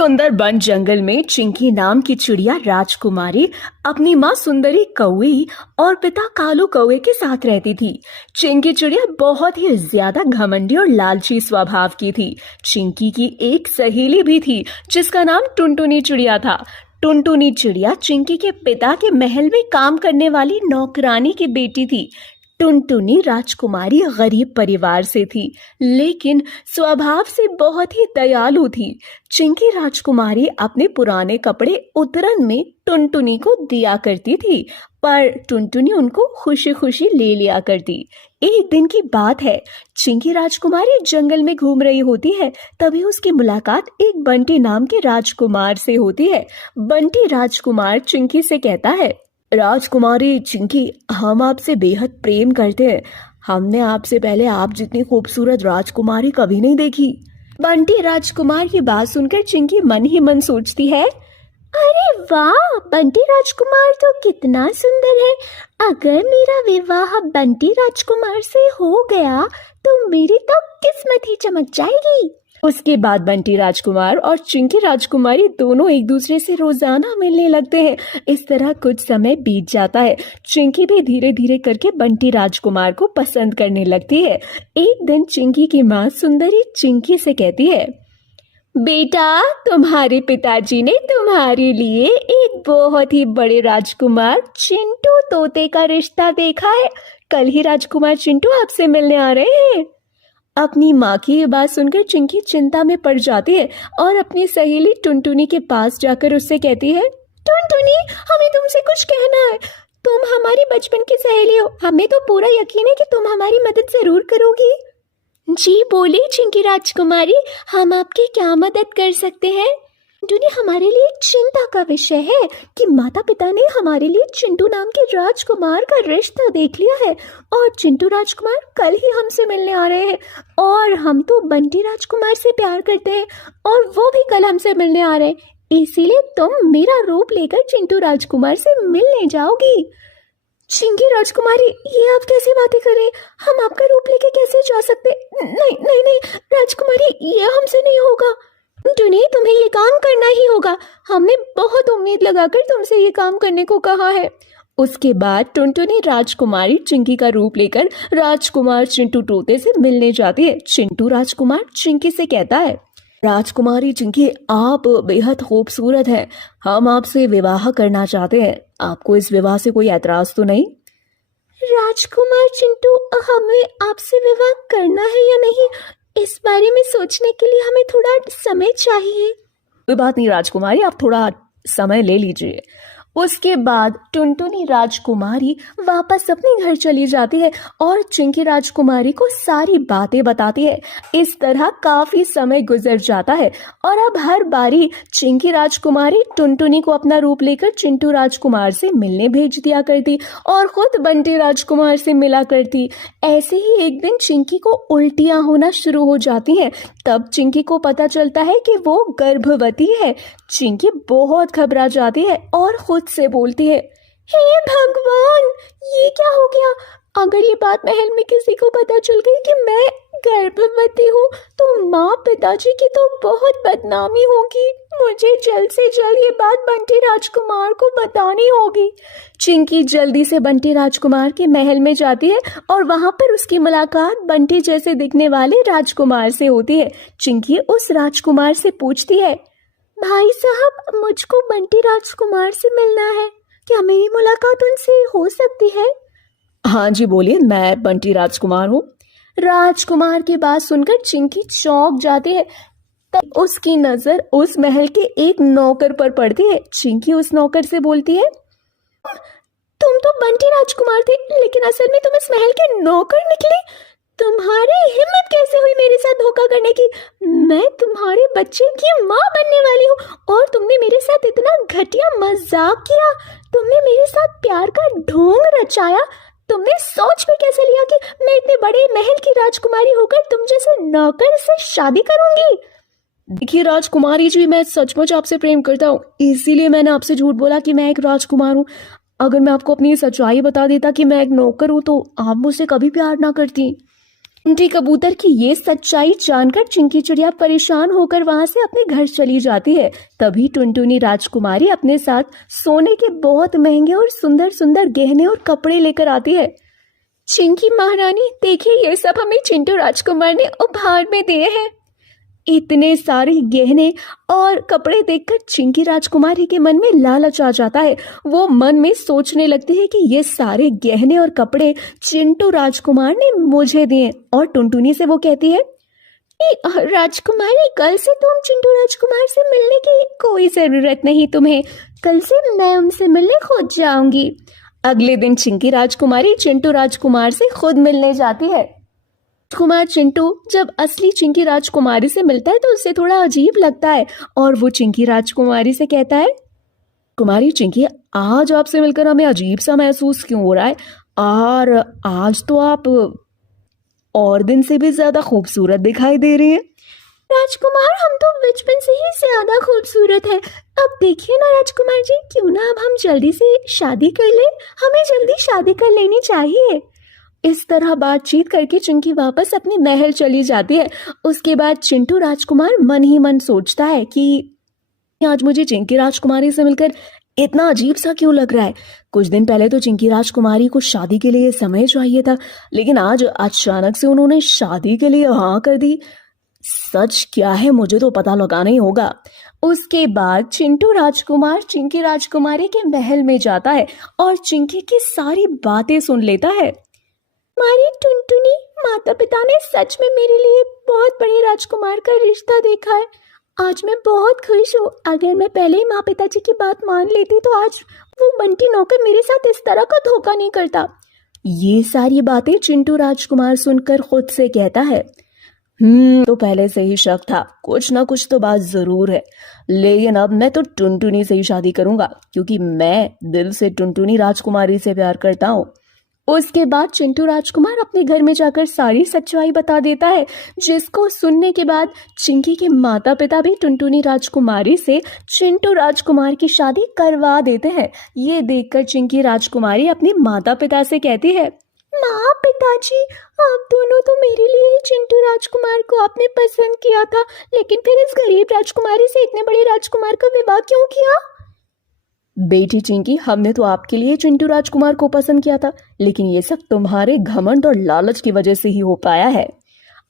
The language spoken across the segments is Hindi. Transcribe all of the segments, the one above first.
सुंदर वन जंगल में चिंकी नाम की चिड़िया राजकुमारी अपनी माँ सुंदरी कौवी और पिता कालू कौवे के साथ रहती थी। चिंकी चिड़िया बहुत ही ज्यादा घमंडी और लालची स्वभाव की थी। चिंकी की एक सहेली भी थी जिसका नाम टुनटुनी चिड़िया था। टुनटुनी चिड़िया चिंकी के पिता के महल में काम करने वाली नौकरानी की बेटी थी। टुनटुनी राजकुमारी गरीब परिवार से थी, लेकिन स्वभाव से बहुत ही दयालु थी। चिंकी राजकुमारी अपने पुराने कपड़े उतरन में टुनटुनी को दिया करती थी, पर टुनटुनी उनको खुशी खुशी ले लिया करती। एक दिन की बात है, चिंकी राजकुमारी जंगल में घूम रही होती है। तभी उसकी मुलाकात एक बंटी नाम के राजकुमार से होती है। बंटी राजकुमार चिंकी से कहता है, राजकुमारी चिंकी, हम आपसे बेहद प्रेम करते हैं। हमने आपसे पहले आप जितनी खूबसूरत राजकुमारी कभी नहीं देखी। बंटी राजकुमार की बात सुनकर चिंकी मन ही मन सोचती है, अरे वाह, बंटी राजकुमार तो कितना सुंदर है। अगर मेरा विवाह बंटी राजकुमार से हो गया तो मेरी तो किस्मत ही चमक जाएगी। उसके बाद बंटी राजकुमार और चिंकी राजकुमारी दोनों एक दूसरे से रोजाना मिलने लगते हैं। इस तरह कुछ समय बीत जाता है। चिंकी भी धीरे धीरे करके बंटी राजकुमार को पसंद करने लगती है। एक दिन चिंकी की माँ सुंदरी चिंकी से कहती है, बेटा, तुम्हारे पिताजी ने तुम्हारे लिए एक बहुत ही बड़े राजकुमार चिंटू तोते का रिश्ता देखा है। कल ही राजकुमार चिंटू आपसे मिलने आ रहे हैं। अपनी माँ की ये बात सुनकर चिंकी चिंता में पड़ जाती है और अपनी सहेली टुनटुनी के पास जाकर उससे कहती है, टुनटुनी, हमें तुमसे कुछ कहना है। तुम हमारी बचपन की सहेली हो, हमें तो पूरा यकीन है कि तुम हमारी मदद जरूर करोगी। जी बोलिए चिंकी राजकुमारी, हम आपकी क्या मदद कर सकते हैं? टुनटुनी, हमारे लिए चिंता का विषय है कि माता पिता ने हमारे लिए चिंटू नाम के राजकुमार का रिश्ता देख लिया है और चिंटू राजकुमार कल ही हमसे मिलने आ रहे हैं और हम तो बंटी राजकुमार से प्यार करते हैं और वो भी कल हमसे मिलने आ रहे हैं। इसीलिए तुम मेरा रूप लेकर चिंटू राजकुमार से मिलने जाओगी। चिंकी राजकुमारी, ये आप कैसी बातें कर रहे हैं? हम आपका रूप लेके कैसे जा सकते? नहीं नहीं नहीं राजकुमारी, ये हमसे नहीं होगा। टुनी, तुम्हें ये काम करना ही होगा। हमने बहुत उम्मीद लगाकर तुमसे ये काम करने को कहा है। उसके बाद टुनटुनी राजकुमारी चिंकी का रूप लेकर राजकुमार चिंटू तोते से मिलने जाती है। चिंटू राजकुमार चिंकी से कहता है, राजकुमारी चिंकी, आप बेहद खूबसूरत हैं। हम आपसे विवाह करना चाहते हैं। आपको इस विवाह से कोई ऐतराज तो नहीं? राजकुमार चिंटू, हमें आपसे विवाह करना है या नहीं, इस बारे में सोचने के लिए हमें थोड़ा समय चाहिए। कोई बात नहीं राजकुमारी, आप थोड़ा समय ले लीजिए। उसके बाद टुनटुनी राजकुमारी वापस अपने घर चली जाती है और चिंकी राजकुमारी को सारी बातें बताती है। इस तरह काफी समय गुजर जाता है और अब हर बारी चिंकी राजकुमारी टुनटुनी को अपना रूप लेकर चिंटू राजकुमार से मिलने भेज दिया करती और खुद बंटी राजकुमार से मिला करती। ऐसे ही एक दिन चिंकी को उल्टियां होना शुरू हो जाती हैं। तब चिंकी को पता चलता है कि वो गर्भवती है। चिंकी बहुत घबरा जाती है और खुद से बोलती है, हे भगवान, ये क्या हो गया? अगर ये बात महल में किसी को पता चल गई कि मैं गर्भवती हूँ तो माँ पिताजी की तो बहुत बदनामी होगी। मुझे जल्द से जल्द ये बात बंटी राजकुमार को बतानी होगी। चिंकी जल्दी से बंटी राजकुमार के महल में जाती है और वहां पर उसकी मुलाकात बंटी जैसे दिखने वाले राजकुमार से होती है। चिंकी उस राजकुमार से पूछती है, भाई साहब, मुझको बंटी राजकुमार से मिलना है, क्या मेरी मुलाकात उनसे हो सकती है? हाँ जी बोलिए, मैं बंटी राजकुमार हूँ। राजकुमार की बात सुनकर चिंकी चौंक जाती है। तब उसकी नजर उस महल के एक नौकर पर पड़ती है। चिंकी उस नौकर से बोलती है, तुम तो बंटी राजकुमार थे, लेकिन असल में तुम इस महल के नौकर निकले। तुम्हारी हिम्मत कैसे हुई मेरे साथ धोखा करने की? मैं तुम्हारे बच्चे की माँ बनने वाली हूँ और तुमने मेरे साथ इतना घटिया मजाक किया। तुमने मेरे साथ प्यार का ढोंग रचाया। तुमने सोच भी कैसे लिया कि मैं इतने बड़े महल की राजकुमारी होकर तुम जैसे नौकर से शादी करूंगी? देखिए राजकुमारी जी, मैं सचमुच आपसे प्रेम करता हूँ, इसीलिए मैंने आपसे झूठ बोला कि मैं एक राजकुमार हूँ। अगर मैं आपको अपनी सच्चाई बता देता कि मैं एक नौकर हूँ तो आप मुझसे कभी प्यार ना करती। चिंटी कबूतर की ये सच्चाई जानकर चिंकी चिड़िया परेशान होकर वहां से अपने घर चली जाती है। तभी टुनटुनी राजकुमारी अपने साथ सोने के बहुत महंगे और सुंदर सुंदर गहने और कपड़े लेकर आती है। चिंकी महारानी, देखिए ये सब हमें चिंटू राजकुमार ने उपहार में दिए हैं। इतने सारे गहने और कपड़े देखकर चिंकी राजकुमारी के मन में लालच आ जाता है। वो मन में सोचने लगती है कि ये सारे गहने और कपड़े चिंटू राजकुमार ने मुझे दिए। और टुनटुनी से वो कहती है, राजकुमारी, कल से तुम चिंटू राजकुमार से मिलने की कोई जरूरत नहीं तुम्हें। कल से मैं उनसे मिलने खुद जाऊंगी। अगले दिन चिंकी राजकुमारी चिंटू राजकुमार से खुद मिलने जाती है। राजकुमार चिंटू जब असली चिंकी राजकुमारी से मिलता है तो उसे थोड़ा अजीब लगता है और वो चिंकी राजकुमारी से कहता है, कुमारी चिंकी, आज आपसे मिलकर हमें अजीब सा महसूस क्यों हो रहा है? और आज तो आप और दिन से भी ज्यादा खूबसूरत दिखाई दे रही हैं। राजकुमार, हम तो बचपन से ही ज्यादा खूबसूरत है। अब देखिए ना राजकुमार जी, क्यों ना अब हम जल्दी से शादी कर लें। हमें जल्दी शादी कर लेनी चाहिए। इस तरह बातचीत करके चिंकी वापस अपने महल चली जाती है। उसके बाद चिंटू राजकुमार मन ही मन सोचता है कि आज मुझे चिंकी राजकुमारी से मिलकर इतना अजीब सा क्यों लग रहा है। कुछ दिन पहले तो चिंकी राजकुमारी को शादी के लिए समय चाहिए था, लेकिन आज अचानक से उन्होंने शादी के लिए हाँ कर दी। सच क्या है मुझे तो पता लगाना ही होगा। उसके बाद चिंटू राजकुमार चिंकी राजकुमारी के महल में जाता है और चिंकी की सारी बातें सुन लेता है। हमारी टुनटुनी, माता पिता ने सच में मेरे लिए बहुत बड़े राजकुमार का रिश्ता देखा है। आज मैं बहुत खुश हूँ। अगर मैं पहले ही माँ पिताजी की बात मान लेती तो आज वो बंटी नौकर मेरे साथ इस तरह का धोखा नहीं करता। ये सारी बातें चिंटू राजकुमार सुनकर खुद से कहता है, तो पहले से ही शक था, कुछ ना कुछ तो बात जरूर है। लेकिन अब मैं तो टुनटुनी से ही शादी करूंगा, क्योंकि मैं दिल से टुनटुनी राजकुमारी से प्यार करता हूँ। उसके बाद चिंटू राजकुमार अपने घर में जाकर सारी सच्चाई बता देता है, जिसको सुनने के बाद चिंकी के माता पिता भी टुनटुनी राजकुमारी से चिंटू राजकुमार की शादी करवा देते हैं। ये देखकर चिंकी राजकुमारी अपने माता पिता से कहती है, माँ पिताजी, आप दोनों तो मेरे लिए चिंटू राजकुमार को आपने पसंद किया था, लेकिन फिर इस गरीब राजकुमारी से इतने बड़े राजकुमार का विवाह क्यों किया? बेटी चिंकी, हमने तो आपके लिए चिंटू राजकुमार को पसंद किया था, लेकिन ये सब तुम्हारे घमंड और लालच की वजह से ही हो पाया है।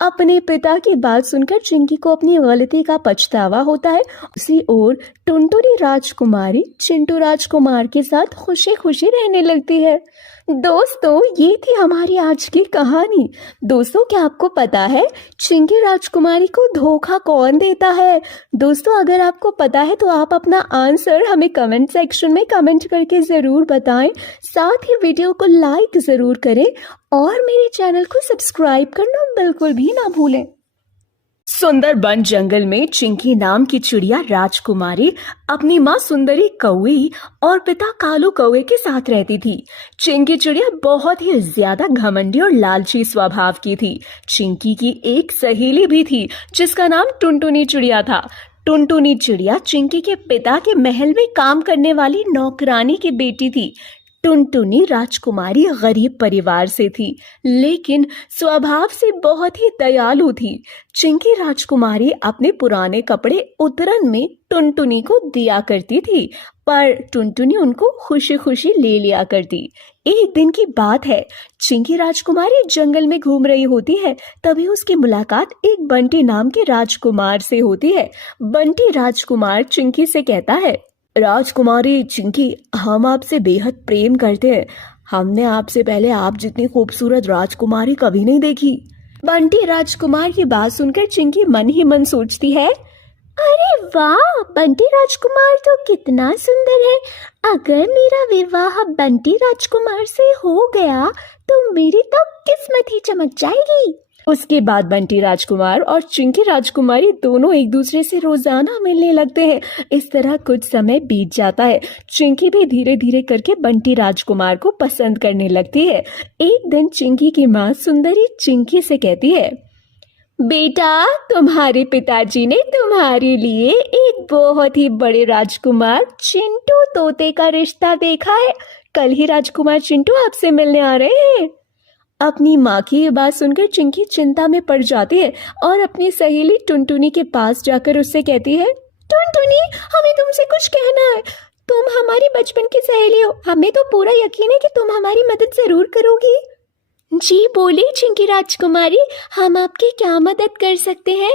अपने पिता की बात सुनकर चिंकी को अपनी गलती का पछतावा होता है। उसी ओर टुनटुनी राजकुमारी चिंटू राजकुमार के साथ खुशी खुशी रहने लगती है। दोस्तों, ये थी हमारी आज की कहानी। दोस्तों, क्या आपको पता है चिंकी राजकुमारी को धोखा कौन देता है? दोस्तों, अगर आपको पता है तो आप अपना आंसर हमें कमेंट सेक्शन में कमेंट करके ज़रूर बताएं। साथ ही वीडियो को लाइक ज़रूर करें और मेरे चैनल को सब्सक्राइब करना बिल्कुल भी ना भूलें। सुंदर वन जंगल में चिंकी नाम की चिड़िया राजकुमारी अपनी माँ सुंदरी कौवी और पिता कालू कौवे के साथ रहती थी। चिंकी चिड़िया बहुत ही ज्यादा घमंडी और लालची स्वभाव की थी। चिंकी की एक सहेली भी थी जिसका नाम टुनटुनी चिड़िया था। टुनटुनी चिड़िया चिंकी के पिता के महल में काम करने वाली नौकरानी की बेटी थी। टुनटुनी राजकुमारी गरीब परिवार से थी, लेकिन स्वभाव से बहुत ही दयालु थी। चिंकी राजकुमारी अपने पुराने कपड़े उतरन में टुनटुनी को दिया करती थी, पर टुनटुनी उनको खुशी खुशी ले लिया करती। एक दिन की बात है, चिंकी राजकुमारी जंगल में घूम रही होती है। तभी उसकी मुलाकात एक बंटी नाम के राजकुमार से होती है। बंटी राजकुमार चिंकी से कहता है, राजकुमारी चिंकी, हम आपसे बेहद प्रेम करते हैं। हमने आपसे पहले आप जितनी खूबसूरत राजकुमारी कभी नहीं देखी। बंटी राजकुमार की बात सुनकर चिंकी मन ही मन सोचती है, अरे वाह, बंटी राजकुमार तो कितना सुंदर है। अगर मेरा विवाह बंटी राजकुमार से हो गया तो मेरी तो किस्मत ही चमक जाएगी। उसके बाद बंटी राजकुमार और चिंकी राजकुमारी दोनों एक दूसरे से रोजाना मिलने लगते हैं। इस तरह कुछ समय बीत जाता है। चिंकी भी धीरे धीरे करके बंटी राजकुमार को पसंद करने लगती है। एक दिन चिंकी की माँ सुंदरी चिंकी से कहती है, बेटा, तुम्हारे पिताजी ने तुम्हारे लिए एक बहुत ही बड़े राजकुमार चिंटू तोते का रिश्ता देखा है। कल ही राजकुमार चिंटू आपसे मिलने आ रहे हैं। अपनी माँ की ये बात सुनकर चिंकी चिंता में पड़ जाती है और अपनी सहेली टुनटुनी के पास जाकर उससे कहती है, टुनटुनी, हमें तुमसे कुछ कहना है। तुम हमारी बचपन की सहेली हो, हमें तो पूरा यकीन है कि तुम हमारी मदद जरूर करोगी। जी बोले चिंकी राजकुमारी, हम आपकी क्या मदद कर सकते हैं?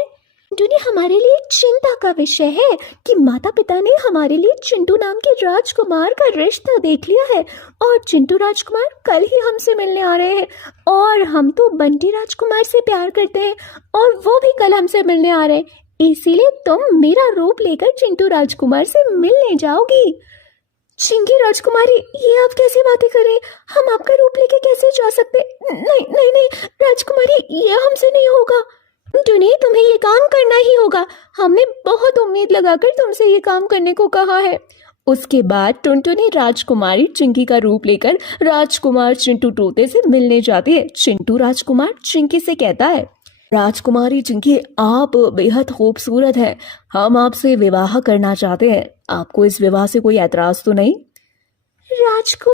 टुनटुनी, हमारे लिए चिंता का विषय है कि माता पिता ने हमारे लिए चिंटू नाम के राजकुमार का रिश्ता देख लिया है और चिंटू राजकुमार कल ही हमसे मिलने आ रहे हैं और हम तो बंटी राजकुमार से प्यार करते हैं और वो भी कल हमसे मिलने आ रहे हैं। इसीलिए तुम मेरा रूप लेकर चिंटू राजकुमार से मिलने जाओगी। चिंकी राजकुमारी, ये आप कैसी बातें कर रही हैं? हम आपका रूप लेके कैसे जा सकते? नहीं नहीं नहीं राजकुमारी, ये हमसे नहीं होगा। टुनी, तुम्हें ये काम करना ही होगा। हमने बहुत उम्मीद लगाकर तुमसे ये काम करने को कहा है। उसके बाद टुनटुनी राजकुमारी चिंकी का रूप लेकर राजकुमार चिंटू तोते से मिलने जाती है। चिंटू राजकुमार चिंकी से कहता है, राजकुमारी चिंकी, आप बेहद खूबसूरत हैं। हम आपसे विवाह करना चाहते हैं। आपको इस विवाह से कोई ऐतराज तो नहीं? राजकुमार